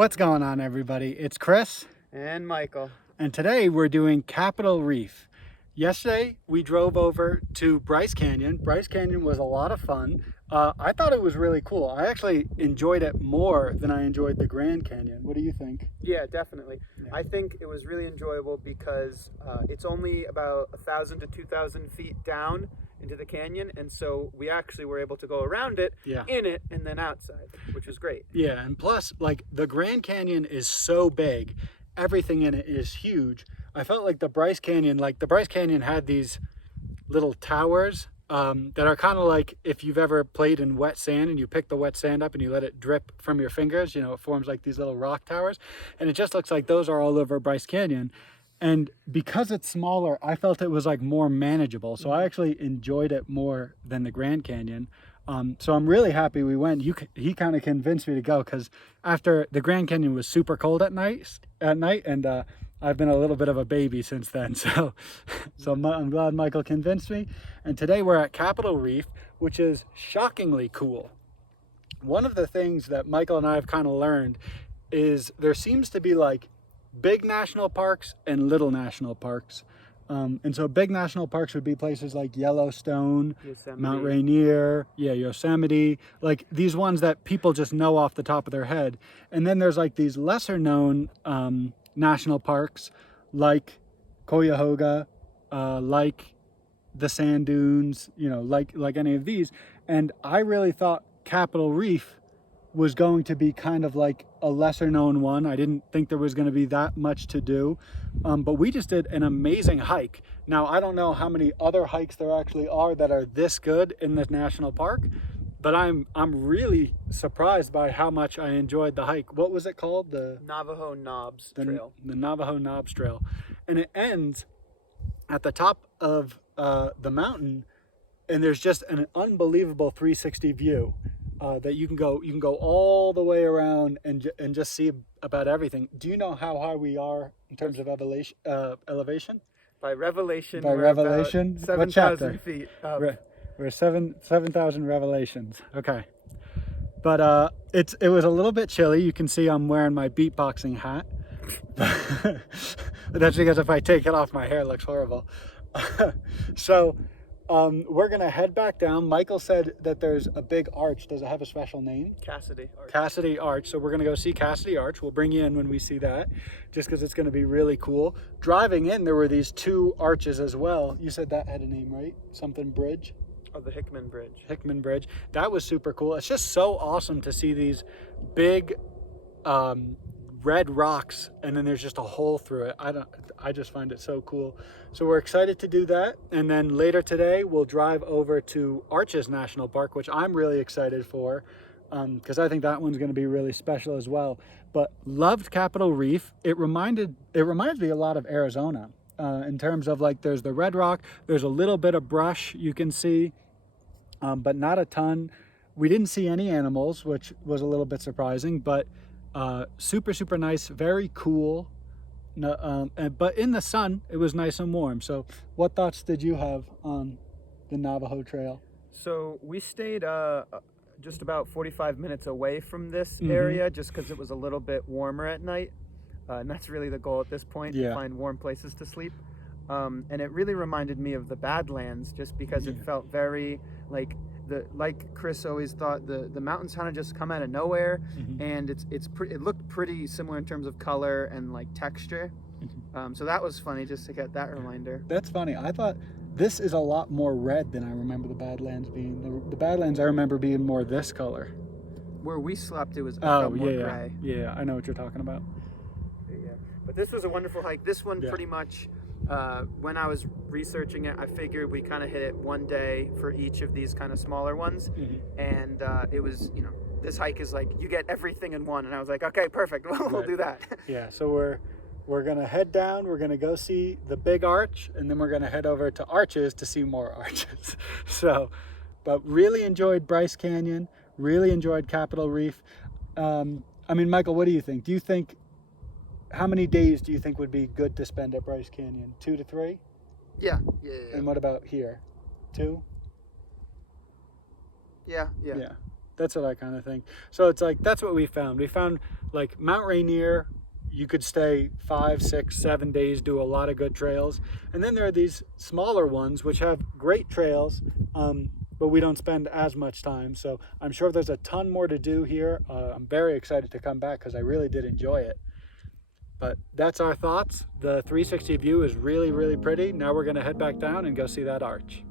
What's going on, everybody? It's Chris. And Michael. And today we're doing Capital Reef. Yesterday we drove over to Bryce Canyon. Bryce Canyon was a lot of fun. I thought it was really cool. I actually enjoyed it more than I enjoyed the Grand Canyon. What do you think? Yeah, definitely. Yeah. I think it was really enjoyable because it's only about 1,000 to 2,000 feet down into the canyon, and so we actually were able to go around it, in it, and then outside, which was great. Yeah, and plus, like, the Grand Canyon is so big. Everything in it is huge. I felt like the Bryce Canyon had these little towers that are kind of like if you've ever played in wet sand and you pick the wet sand up and you let it drip from your fingers, you know, it forms like these little rock towers. And it just looks like those are all over Bryce Canyon. And because it's smaller, I felt it was like more manageable. So I actually enjoyed it more than the Grand Canyon. So I'm really happy we went. He kind of convinced me to go because after the Grand Canyon was super cold at night, and I've been a little bit of a baby since then. So I'm glad Michael convinced me. And today we're at Capital Reef, which is shockingly cool. One of the things that Michael and I have kind of learned is there seems to be like big national parks and little national parks. And so big national parks would be places like Yellowstone, Yosemite. Mount Rainier, Yosemite, like these ones that people just know off the top of their head. And then there's like these lesser known national parks like Cuyahoga, like the sand dunes, you know, like any of these. And I really thought Capital Reef was going to be kind of like a lesser known one. I didn't think there was going to be that much to do, but we just did an amazing hike. Now, I don't know how many other hikes there actually are that are this good in this national park, but I'm really surprised by how much I enjoyed the hike. What was it called? The Navajo Knobs Trail. The Navajo Knobs Trail. And it ends at the top of the mountain, and there's just an unbelievable 360 view. That you can go all the way around and just see about everything. Do you know how high we are in terms of elevation? By revelation. By revelation, 7,000 feet up. We're 7,000 revelations. Okay, but it was a little bit chilly. You can see I'm wearing my beatboxing hat. That's because if I take it off, my hair looks horrible. So. We're going to head back down. Michael said that there's a big arch. Does it have a special name? Cassidy Arch. Cassidy Arch. So we're going to go see Cassidy Arch. We'll bring you in when we see that, just because it's going to be really cool. Driving in, there were these two arches as well. You said that had a name, right? Something Bridge? Oh, the Hickman Bridge. Hickman Bridge. That was super cool. It's just so awesome to see these big red rocks, and then there's just a hole through it. I just find it so cool. So we're excited to do that, and then later today we'll drive over to Arches National Park, which I'm really excited for because I think that one's going to be really special as well. But loved Capital Reef. It reminds me a lot of Arizona in terms of like there's the red rock, there's a little bit of brush you can see, but not a ton. We didn't see any animals, which was a little bit surprising, but super nice, very cool. But in the sun, it was nice and warm. So what thoughts did you have on the Navajo Trail? So we stayed just about 45 minutes away from this area just because it was a little bit warmer at night. And that's really the goal at this point, to find warm places to sleep. And it really reminded me of the Badlands just because it felt very like Chris always thought, the mountains kind of just come out of nowhere, and it looked pretty similar in terms of color and like texture. So that was funny just to get that reminder. That's funny. I thought this is a lot more red than I remember the Badlands being. The Badlands I remember being more this color. Where we slept, it was more gray. Yeah, I know what you're talking about. Yeah, but this was a wonderful hike. This one pretty much. When I was researching it, I figured we kind of hit it one day for each of these kind of smaller ones. And it was, this hike is like, you get everything in one. And I was like, okay, perfect. We'll do that. Yeah, so we're going to head down. We're going to go see the big arch. And then we're going to head over to Arches to see more arches. But really enjoyed Bryce Canyon. Really enjoyed Capital Reef. Michael, what do you think? How many days do you think would be good to spend at Bryce Canyon? 2 to 3? Yeah. And what about here? 2? Yeah. That's what I kind of think. So it's like, that's what we found. We found like Mount Rainier, you could stay 5, 6, 7 days, do a lot of good trails. And then there are these smaller ones which have great trails, but we don't spend as much time. So I'm sure there's a ton more to do here. I'm very excited to come back because I really did enjoy it. But that's our thoughts. The 360 view is really, really pretty. Now we're going to head back down and go see that arch.